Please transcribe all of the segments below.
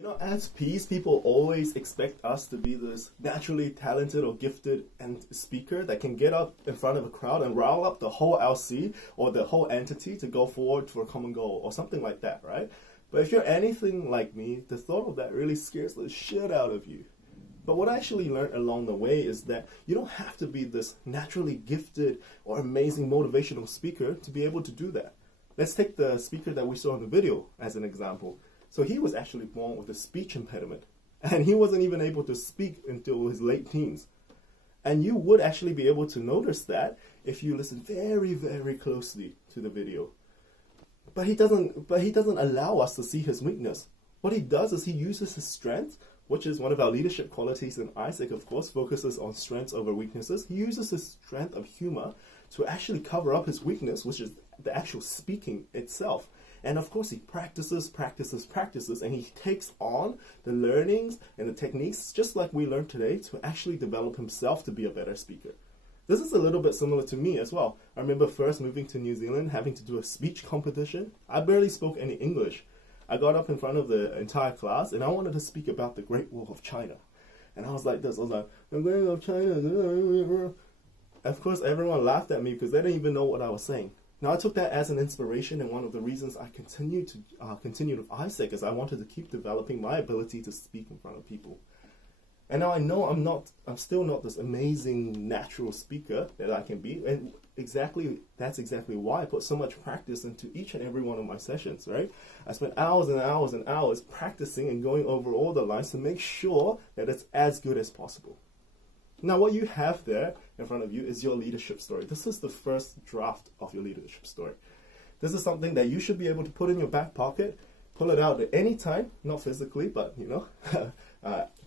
You know, as P's, people always expect us to be this naturally talented or gifted and speaker that can get up in front of a crowd and rile up the whole LC or the whole entity to go forward for a common goal or something like that, right? But if you're anything like me, the thought of that really scares the shit out of you. But what I actually learned along the way is that you don't have to be this naturally gifted or amazing motivational speaker to be able to do that. Let's take the speaker that we saw in the video as an example. So he was actually born with a speech impediment, and he wasn't even able to speak until his late teens. And you would actually be able to notice that if you listen very, very closely to the video. But he doesn't allow us to see his weakness. What he does is he uses his strength, which is one of our leadership qualities, and Isaac, of course, focuses on strengths over weaknesses. He uses his strength of humor to actually cover up his weakness, which is the actual speaking itself. And of course, he practices, and he takes on the learnings and the techniques, just like we learned today, to actually develop himself to be a better speaker. This is a little bit similar to me as well. I remember first moving to New Zealand, having to do a speech competition. I barely spoke any English. I got up in front of the entire class, and I wanted to speak about the Great Wall of China. And I was like this, I was like, the Great Wall of China. Of course, everyone laughed at me because they didn't even know what I was saying. Now, I took that as an inspiration, and one of the reasons I continued with Isaac is I wanted to keep developing my ability to speak in front of people. And now I know I'm still not this amazing natural speaker that I can be, and that's exactly why I put so much practice into each and every one of my sessions, right? I spent hours and hours and hours practicing and going over all the lines to make sure that it's as good as possible. Now, what you have there in front of you is your leadership story. This is the first draft of your leadership story. This is something that you should be able to put in your back pocket, pull it out at any time, not physically, but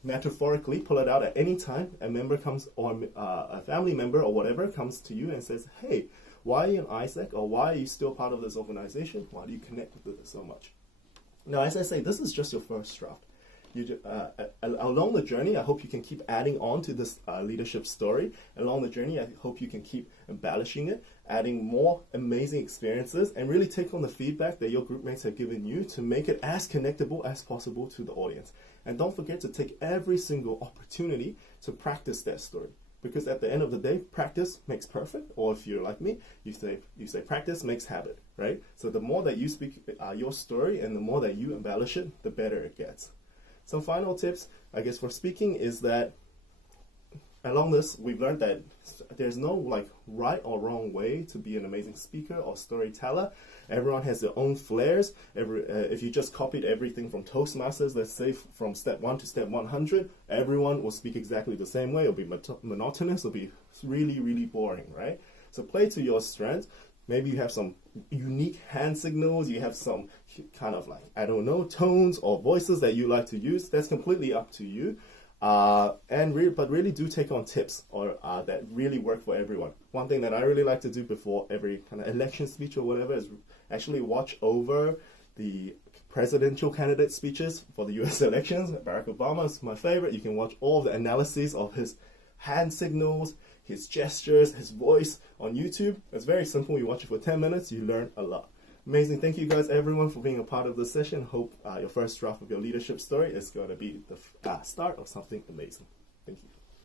metaphorically, pull it out at any time a member comes, or a family member or whatever comes to you and says, hey, why are you an Isaac, or why are you still part of this organization? Why do you connect with it so much? Now, as I say, this is just your first draft. Along the journey, I hope you can keep adding on to this leadership story. Along the journey, I hope you can keep embellishing it, adding more amazing experiences, and really take on the feedback that your group mates have given you to make it as connectable as possible to the audience. And don't forget to take every single opportunity to practice that story. Because at the end of the day, practice makes perfect, or if you're like me, you say practice makes habit, right? So the more that you speak your story and the more that you embellish it, the better it gets. Some final tips, I guess, for speaking is that along this, we've learned that there's no right or wrong way to be an amazing speaker or storyteller. Everyone has their own flares. If you just copied everything from Toastmasters, let's say from step 1 to step 100, everyone will speak exactly the same way. It'll be monotonous. It'll be really, really boring, right? So play to your strengths. Maybe you have some unique hand signals, you have some kind of tones or voices that you like to use. That's completely up to you. But really do take on tips that really work for everyone. One thing that I really like to do before every kind of election speech or whatever is actually watch over the presidential candidate speeches for the US elections. Barack Obama is my favorite. You can watch all the analyses of his hand signals, his gestures, his voice on YouTube. It's very simple. You watch it for 10 minutes, you learn a lot. Amazing. Thank you guys, everyone, for being a part of this session. Hope your first draft of your leadership story is going to be the start of something amazing. Thank you.